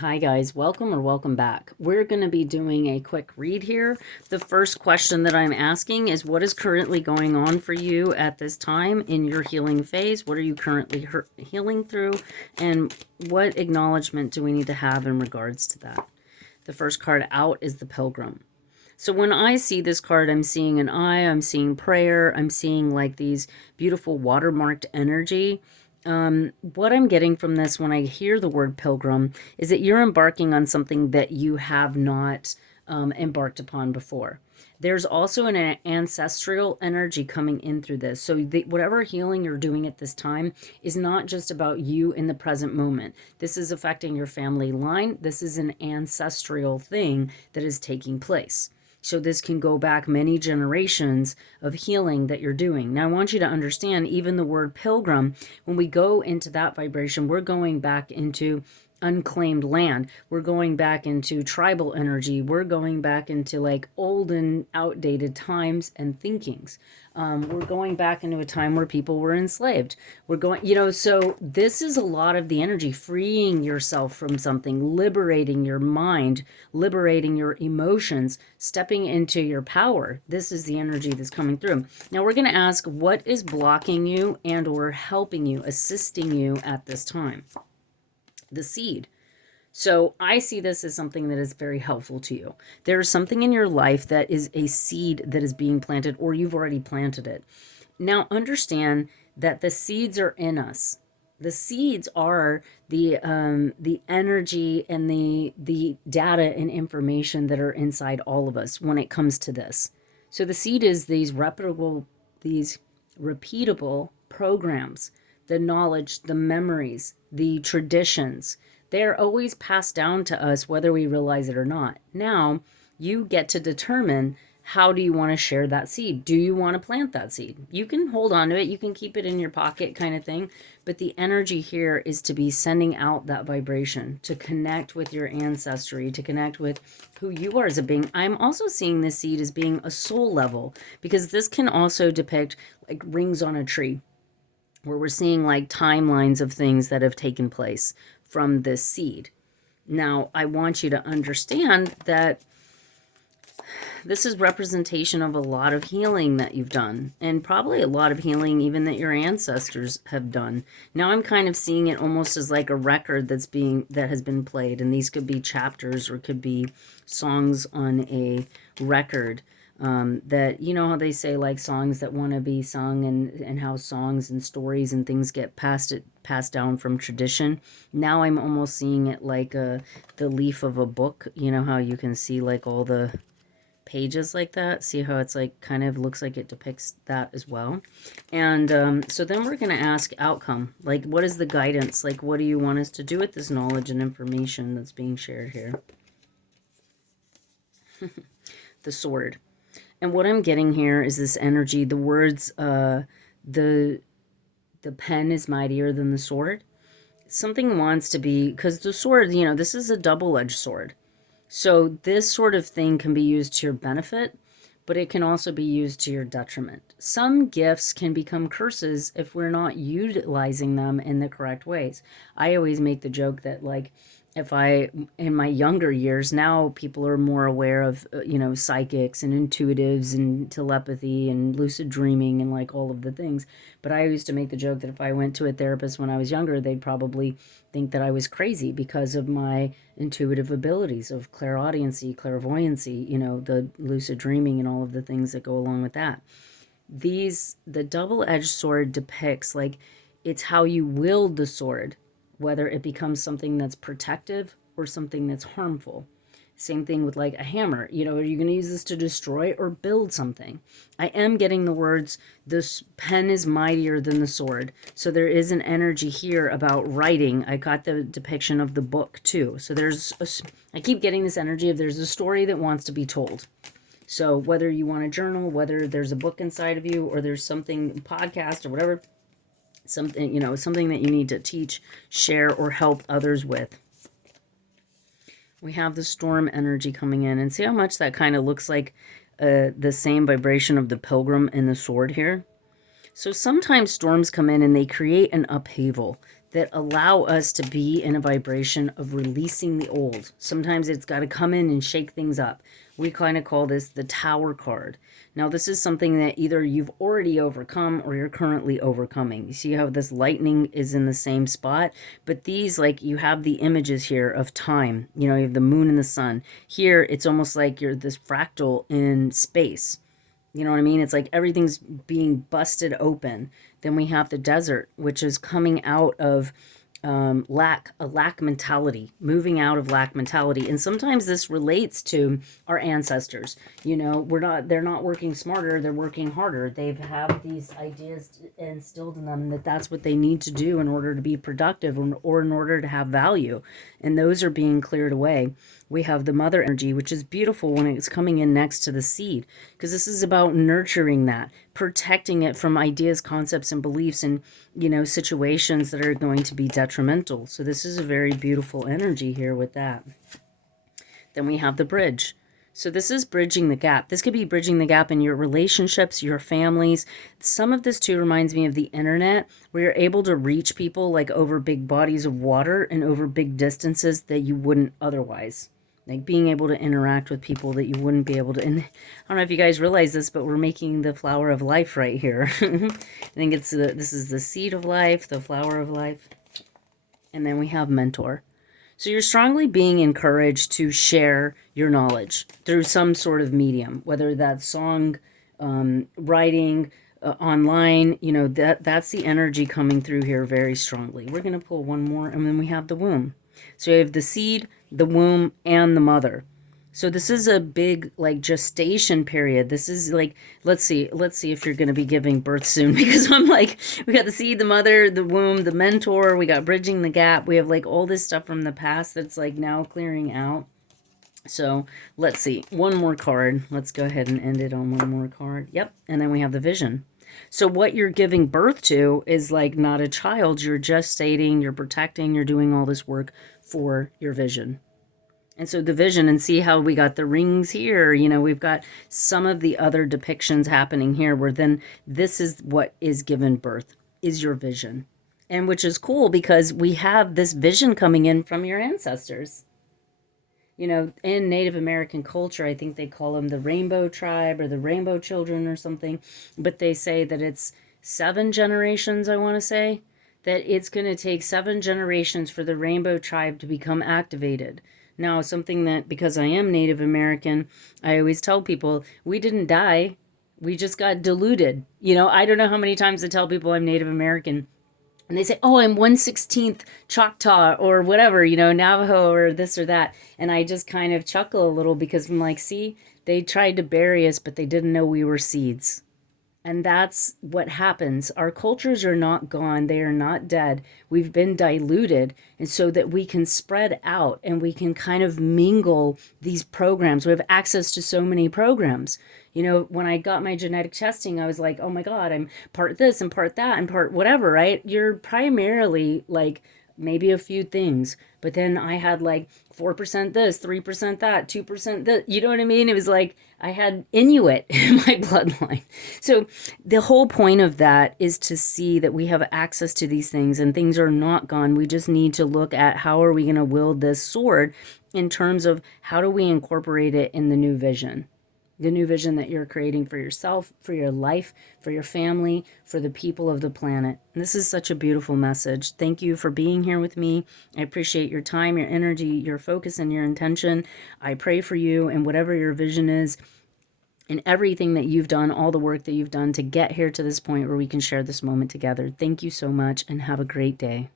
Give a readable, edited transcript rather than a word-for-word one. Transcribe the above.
Hi guys, welcome or welcome back. We're going to be doing a quick read here. The first question that I'm asking is what is currently going on for you at this time in your healing phase? What are you currently healing through? And what acknowledgement do we need to have in regards to that? The first card out is the Pilgrim. So when I see this card, I'm seeing an eye, I'm seeing prayer, I'm seeing like these beautiful watermarked energy. What I'm getting from this when I hear the word pilgrim is that you're embarking on something that you have not embarked upon before. There's also an ancestral energy coming in through this. So whatever healing you're doing at this time is not just about you in the present moment. This is affecting your family line. This is an ancestral thing that is taking place. So this can go back many generations of healing that you're doing. Now, I want you to understand, even the word pilgrim, when we go into that vibration, we're going back into unclaimed land. We're going back into tribal energy. We're going back into like old and outdated times and thinkings. We're going back into a time where people were enslaved. We're going, so this is a lot of the energy, freeing yourself from something, liberating your mind, liberating your emotions, stepping into your power. This is the energy that's coming through. Now we're going to ask what is blocking you and or helping you, assisting you at this time. The seed. So I see this as something that is very helpful to you. There is something in your life that is a seed that is being planted, or you've already planted it. Now understand that the seeds are in us. The seeds are the energy and the data and information that are inside all of us when it comes to this. So the seed is these repeatable programs, the knowledge, the memories, the traditions. They're always passed down to us whether we realize it or not. Now, you get to determine how do you want to share that seed? Do you want to plant that seed? You can hold on to it. You can keep it in your pocket kind of thing. But the energy here is to be sending out that vibration, to connect with your ancestry, to connect with who you are as a being. I'm also seeing this seed as being a soul level, because this can also depict like rings on a tree, where we're seeing like timelines of things that have taken place from this seed. Now, I want you to understand that this is representation of a lot of healing that you've done, and probably a lot of healing even that your ancestors have done. Now I'm kind of seeing it almost as like a record that has been played, and these could be chapters or could be songs on a record. That, you know how they say like songs that want to be sung, and how songs and stories and things get passed down from tradition. Now I'm almost seeing it like the leaf of a book. You know how you can see like all the pages like that. See how it's like kind of looks like it depicts that as well. And so then we're going to ask outcome. Like, what is the guidance? Like, what do you want us to do with this knowledge and information that's being shared here? The sword. And what I'm getting here is this energy, the words, the pen is mightier than the sword. Something wants to be, because the sword, this is a double-edged sword. So this sort of thing can be used to your benefit, but it can also be used to your detriment. Some gifts can become curses if we're not utilizing them in the correct ways. I always make the joke that like, in my younger years, now people are more aware of, psychics and intuitives and telepathy and lucid dreaming and like all of the things. But I used to make the joke that if I went to a therapist when I was younger, they'd probably think that I was crazy because of my intuitive abilities of clairaudiency, clairvoyancy, the lucid dreaming and all of the things that go along with that. The double-edged sword depicts like it's how you wield the sword, whether it becomes something that's protective or something that's harmful. Same thing with like a hammer. Are you going to use this to destroy or build something? I am getting the words, this pen is mightier than the sword. So there is an energy here about writing. I got the depiction of the book too. So I keep getting this energy of there's a story that wants to be told. So whether you want to journal, whether there's a book inside of you, or there's something, podcast or whatever, something that you need to teach, share, or help others with. We have the storm energy coming in, and see how much that kind of looks like the same vibration of the pilgrim and the sword here. So sometimes storms come in and they create an upheaval. that allow us to be in a vibration of releasing the old. Sometimes it's got to come in and shake things up. We kind of call this the Tower card. Now, this is something that either you've already overcome or you're currently overcoming. You see how this lightning is in the same spot? But these, like, you have the images here of time. You know, you have the moon and the sun. Here, it's almost like you're this fractal in space. You know what I mean? It's like everything's being busted open. Then we have the desert, which is coming out of a lack mentality, moving out of lack mentality. And sometimes this relates to our ancestors. You know, they're not working smarter, they're working harder. They've have these ideas instilled in them that that's what they need to do in order to be productive or in order to have value. And those are being cleared away. We have the mother energy, which is beautiful when it's coming in next to the seed, because this is about nurturing that, protecting it from ideas, concepts, and beliefs and, you know, situations that are going to be detrimental. So this is a very beautiful energy here with that. Then we have the bridge. So this is bridging the gap. This could be bridging the gap in your relationships, your families. Some of this too reminds me of the internet, where you're able to reach people like over big bodies of water and over big distances that you wouldn't otherwise. Like being able to interact with people that you wouldn't be able to. And I don't know if you guys realize this, but we're making the flower of life right here. I think this is the seed of life, the flower of life. And then we have mentor. So you're strongly being encouraged to share your knowledge through some sort of medium, whether that's song, writing, online. You know, that's the energy coming through here very strongly. We're going to pull one more, and then we have the womb. So you have the seed, the womb, and the mother. So this is a big, like, gestation period. This is like, let's see if you're going to be giving birth soon, because I'm like, we got the seed, the mother, the womb, the mentor, we got bridging the gap. We have like all this stuff from the past that's like now clearing out. So let's see, one more card. Let's go ahead and end it on one more card. Yep. And then we have the vision. So what you're giving birth to is like not a child. You're gestating, you're protecting, you're doing all this work for your vision. And so the vision, and see how we got the rings here. You know, we've got some of the other depictions happening here where then this is what is given birth, is your vision. And which is cool because we have this vision coming in from your ancestors. You know, in Native American culture, I think they call them the Rainbow Tribe or the Rainbow Children or something. But they say that it's 7 generations, I want to say, that it's going to take 7 generations for the Rainbow Tribe to become activated. Now, something that, because I am Native American, I always tell people, we didn't die. We just got diluted. You know, I don't know how many times I tell people I'm Native American. And they say, oh, I'm 1/16th Choctaw or whatever, you know, Navajo or this or that. And I just kind of chuckle a little because I'm like, see, they tried to bury us, but they didn't know we were seeds. And that's what happens. Our cultures are not gone. They are not dead. We've been diluted. And so that we can spread out and we can kind of mingle these programs. We have access to so many programs. You know, when I got my genetic testing, I was like, oh my God, I'm part this and part that and part whatever, right? You're primarily like maybe a few things. But then I had like 4% this, 3% that, 2% this. You know what I mean? It was like I had Inuit in my bloodline. So the whole point of that is to see that we have access to these things and things are not gone. We just need to look at how are we going to wield this sword in terms of how do we incorporate it in the new vision. The new vision that you're creating for yourself, for your life, for your family, for the people of the planet. And this is such a beautiful message. Thank you for being here with me. I appreciate your time, your energy, your focus, and your intention. I pray for you and whatever your vision is and everything that you've done, all the work that you've done to get here to this point where we can share this moment together. Thank you so much and have a great day.